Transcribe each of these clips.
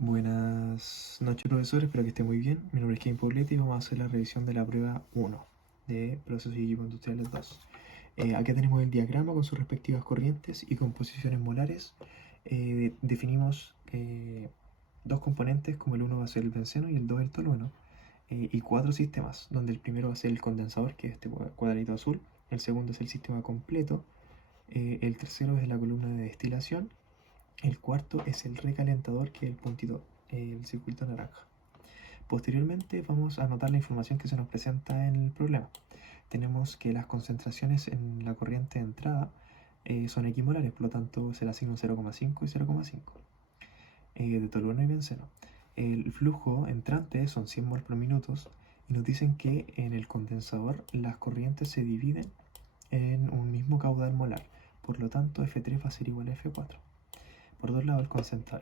Buenas noches, profesor. Espero que esté muy bien. Mi nombre es Kevin Poblete y vamos a hacer la revisión de la prueba 1 de Procesos y Equipos Industriales 2. Acá tenemos el diagrama con sus respectivas corrientes y composiciones molares. Definimos dos componentes, como el uno va a ser el benceno y el 2 el tolueno, y cuatro sistemas, donde el primero va a ser el condensador, que es este cuadradito azul. El segundo es el sistema completo. El tercero es la columna de destilación. El cuarto es el recalentador, que es el puntito, el circuito naranja. Posteriormente vamos a anotar la información que se nos presenta en el problema. Tenemos que las concentraciones en la corriente de entrada son equimolares, por lo tanto se le asignan 0,5 y 0,5 de tolueno y benceno. El flujo entrante son 100 mol por minuto y nos dicen que en el condensador las corrientes se dividen en un mismo caudal molar, por lo tanto F3 va a ser igual a F4. Por otro lado,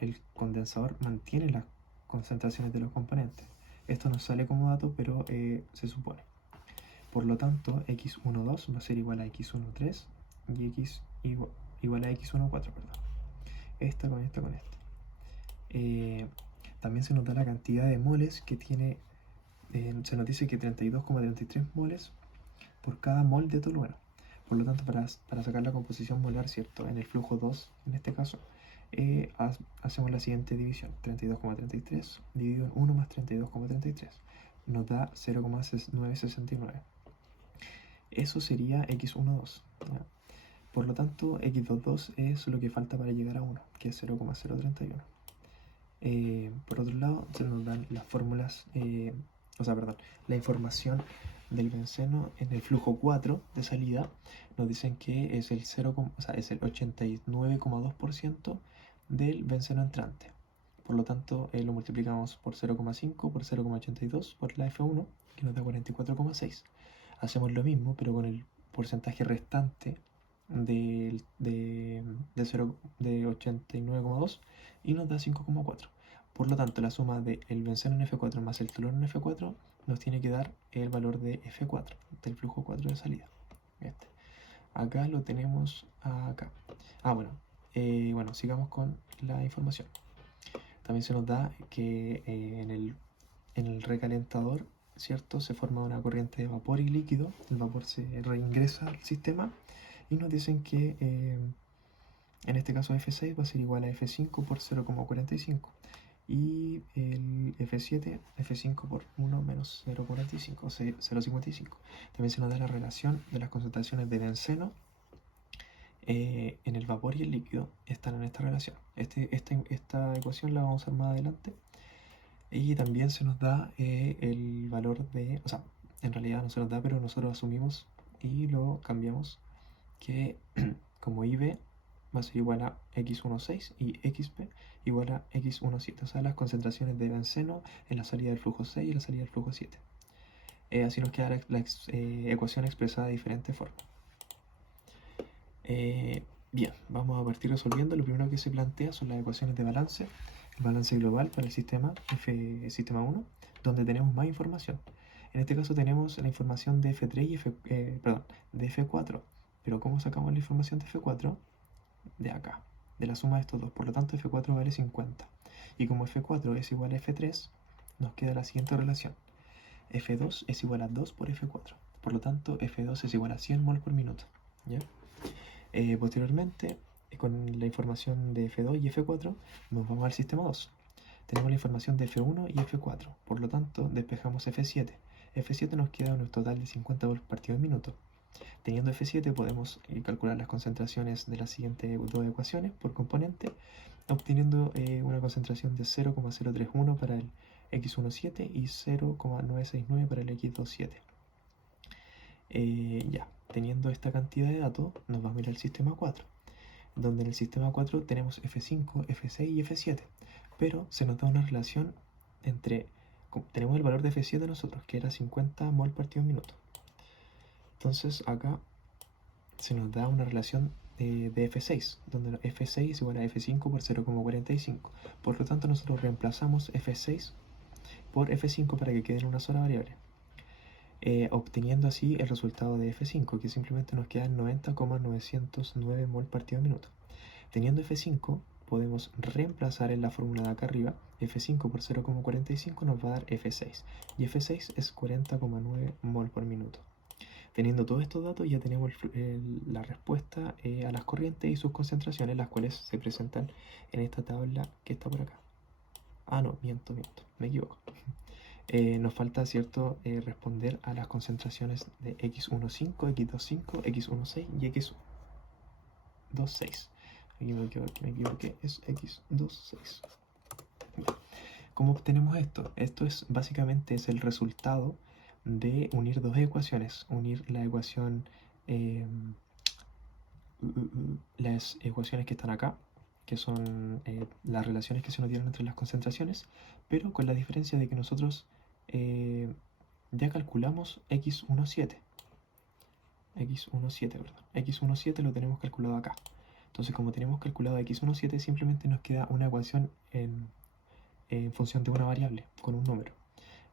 el condensador mantiene las concentraciones de los componentes. Esto no sale como dato, pero se supone. Por lo tanto, x12 va a ser igual a x13 y x igual a x14, perdón. Esta con esta con esta. También se nos da la cantidad de moles que tiene. Se nos dice que 32,33 moles por cada mol de tolueno. Por lo tanto, para sacar la composición molar, ¿cierto? En el flujo 2, en este caso, hacemos la siguiente división: 32,33 dividido en 1 más 32,33 nos da 0,969. Eso sería x12. ¿ya? Por lo tanto, x22 es lo que falta para llegar a 1, que es 0,031. Por otro lado, se nos dan las fórmulas, la información del benceno en el flujo 4 de salida. Nos dicen que es el 89,2% del benceno entrante. Por lo tanto, lo multiplicamos por 0,5 por 0,82 por la F1, que nos da 44,6. Hacemos lo mismo, pero con el porcentaje restante de 89,2 y nos da 5,4. Por lo tanto, la suma del benceno en F4 más el tolueno en F4 nos tiene que dar el valor de F4, del flujo 4 de salida. Este. Acá lo tenemos acá. Bueno, sigamos con la información. También se nos da que en el recalentador, ¿cierto? Se forma una corriente de vapor y líquido. El vapor se reingresa al sistema y nos dicen que en este caso F6 va a ser igual a F5 por 0,45 y el F7, F5 por 1 menos 0,45, o sea, 0,55. También se nos da la relación de las concentraciones de benceno en el vapor y el líquido. Están en esta relación. Esta ecuación la vamos a usar más adelante. Y también se nos da el valor de, o sea, en realidad no se nos da, pero nosotros asumimos y lo cambiamos, que como IB va a ser igual a x16 y xB igual a x17, o sea, las concentraciones de benceno en la salida del flujo 6 y la salida del flujo 7. Así nos queda la ecuación expresada de diferentes formas. Bien, vamos a partir resolviendo. Lo primero que se plantea son las ecuaciones de balance. El balance global para el sistema sistema 1, donde tenemos más información. En este caso tenemos la información de F3 y de F4. Pero ¿cómo sacamos la información de F4? De acá, de la suma de estos dos. Por lo tanto, F4 vale 50. Y como F4 es igual a F3, nos queda la siguiente relación. F2 es igual a 2 por F4. Por lo tanto, F2 es igual a 100 mol por minuto. ¿Ya? Posteriormente, con la información de F2 y F4, nos vamos al sistema 2. Tenemos la información de F1 y F4, por lo tanto despejamos F7. F7 nos queda un total de 50 volts partido en minuto. Teniendo F7 podemos calcular las concentraciones de las siguientes dos ecuaciones por componente, obteniendo una concentración de 0,031 para el X17 y 0,969 para el X27. Ya, teniendo esta cantidad de datos, nos vamos a ir al sistema 4, donde en el sistema 4 tenemos F5, F6 y F7, pero se nos da una relación entre, tenemos el valor de F7 nosotros, que era 50 mol partido en minuto. Entonces acá se nos da una relación de F6, donde F6 es igual a F5 por 0,45. Por lo tanto, nosotros reemplazamos F6 por F5 para que quede en una sola variable, obteniendo así el resultado de F5, que simplemente nos queda en 90,909 mol partido minuto. Teniendo F5, podemos reemplazar en la fórmula de acá arriba. F5 por 0,45 nos va a dar F6. Y F6 es 40,9 mol por minuto. Teniendo todos estos datos ya tenemos la respuesta a las corrientes y sus concentraciones, las cuales se presentan en esta tabla que está por acá. Ah, no, miento, me equivoco. Nos falta, ¿cierto?, responder a las concentraciones de X15, X25, X16 y X26. Aquí me equivoqué, es X26. ¿Cómo obtenemos esto? Esto es básicamente el resultado de unir dos ecuaciones. Unir la ecuación, las ecuaciones que están acá, que son las relaciones que se nos dieron entre las concentraciones, pero con la diferencia de que nosotros ya calculamos X17. X17 lo tenemos calculado acá. Entonces, como tenemos calculado X17, simplemente nos queda una ecuación en función de una variable, con un número.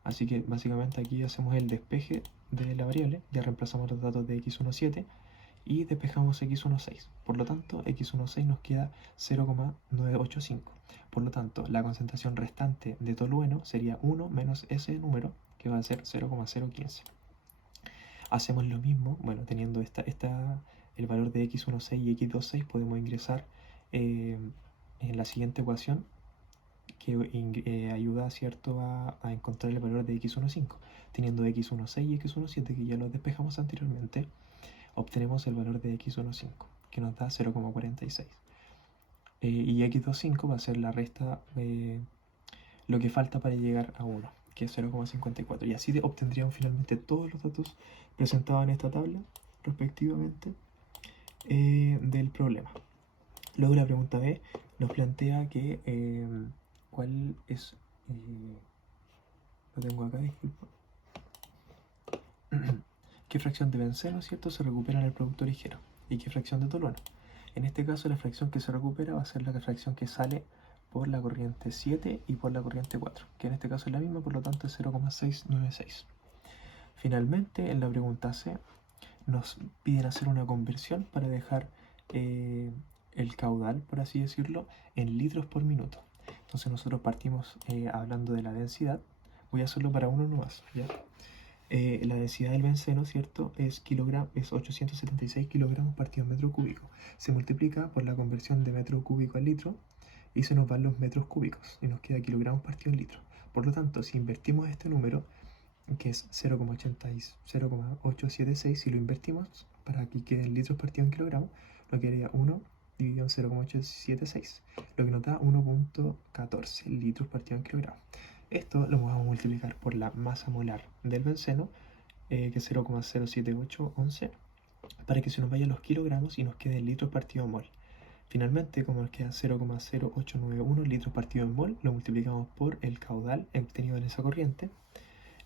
Así que básicamente aquí hacemos el despeje de la variable, ya reemplazamos los datos de X17 y despejamos X16. Por lo tanto, X16 nos queda 0,985. Por lo tanto, la concentración restante de tolueno sería 1 menos ese número, que va a ser 0,015. Hacemos lo mismo, bueno, teniendo el valor de X16 y X26, podemos ingresar en la siguiente ecuación, que ayuda, ¿cierto?, a encontrar el valor de X15. Teniendo X16 y X17, que ya los despejamos anteriormente, obtenemos el valor de X15, que nos da 0,46. Y X25 va a ser la resta, lo que falta para llegar a 1, que es 0,54. Y así obtendríamos finalmente todos los datos presentados en esta tabla, respectivamente, del problema. Luego la pregunta B nos plantea que cuál es, lo tengo acá, disculpa, qué fracción de benceno, ¿cierto?, se recupera en el producto ligero y qué fracción de tolueno. En este caso la fracción que se recupera va a ser la fracción que sale por la corriente 7 y por la corriente 4, que en este caso es la misma, por lo tanto es 0,696. Finalmente, en la pregunta C nos piden hacer una conversión para dejar el caudal, por así decirlo, en litros por minuto. Entonces nosotros partimos hablando de la densidad. Voy a hacerlo para uno nomás, ¿ya? La densidad del benceno, ¿cierto?, es 876 kilogramos partido en metro cúbico. Se multiplica por la conversión de metro cúbico al litro y se nos van los metros cúbicos y nos queda kilogramos partido en litro. Por lo tanto, si invertimos este número, que es 0,876, si lo invertimos para que queden litros partido en kilogramos, nos quedaría 1 dividido en 0,876, lo que nos da 1,14 litros partido en kilogramos. Esto lo vamos a multiplicar por la masa molar del benceno, que es 0,07811, para que se nos vayan los kilogramos y nos quede litros partido en mol. Finalmente, como nos queda 0,0891 litros partido en mol, lo multiplicamos por el caudal obtenido en esa corriente,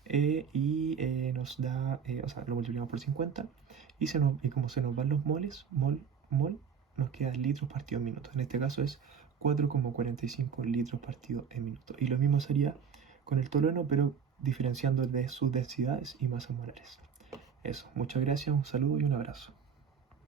y nos da, o sea, lo multiplicamos por 50 y como se nos van los moles, mol, nos queda litros partido en minuto. En este caso es 4,45 litros partido en minuto. Y lo mismo sería con el tolueno, pero diferenciando de sus densidades y masas molares. Eso, muchas gracias, un saludo y un abrazo.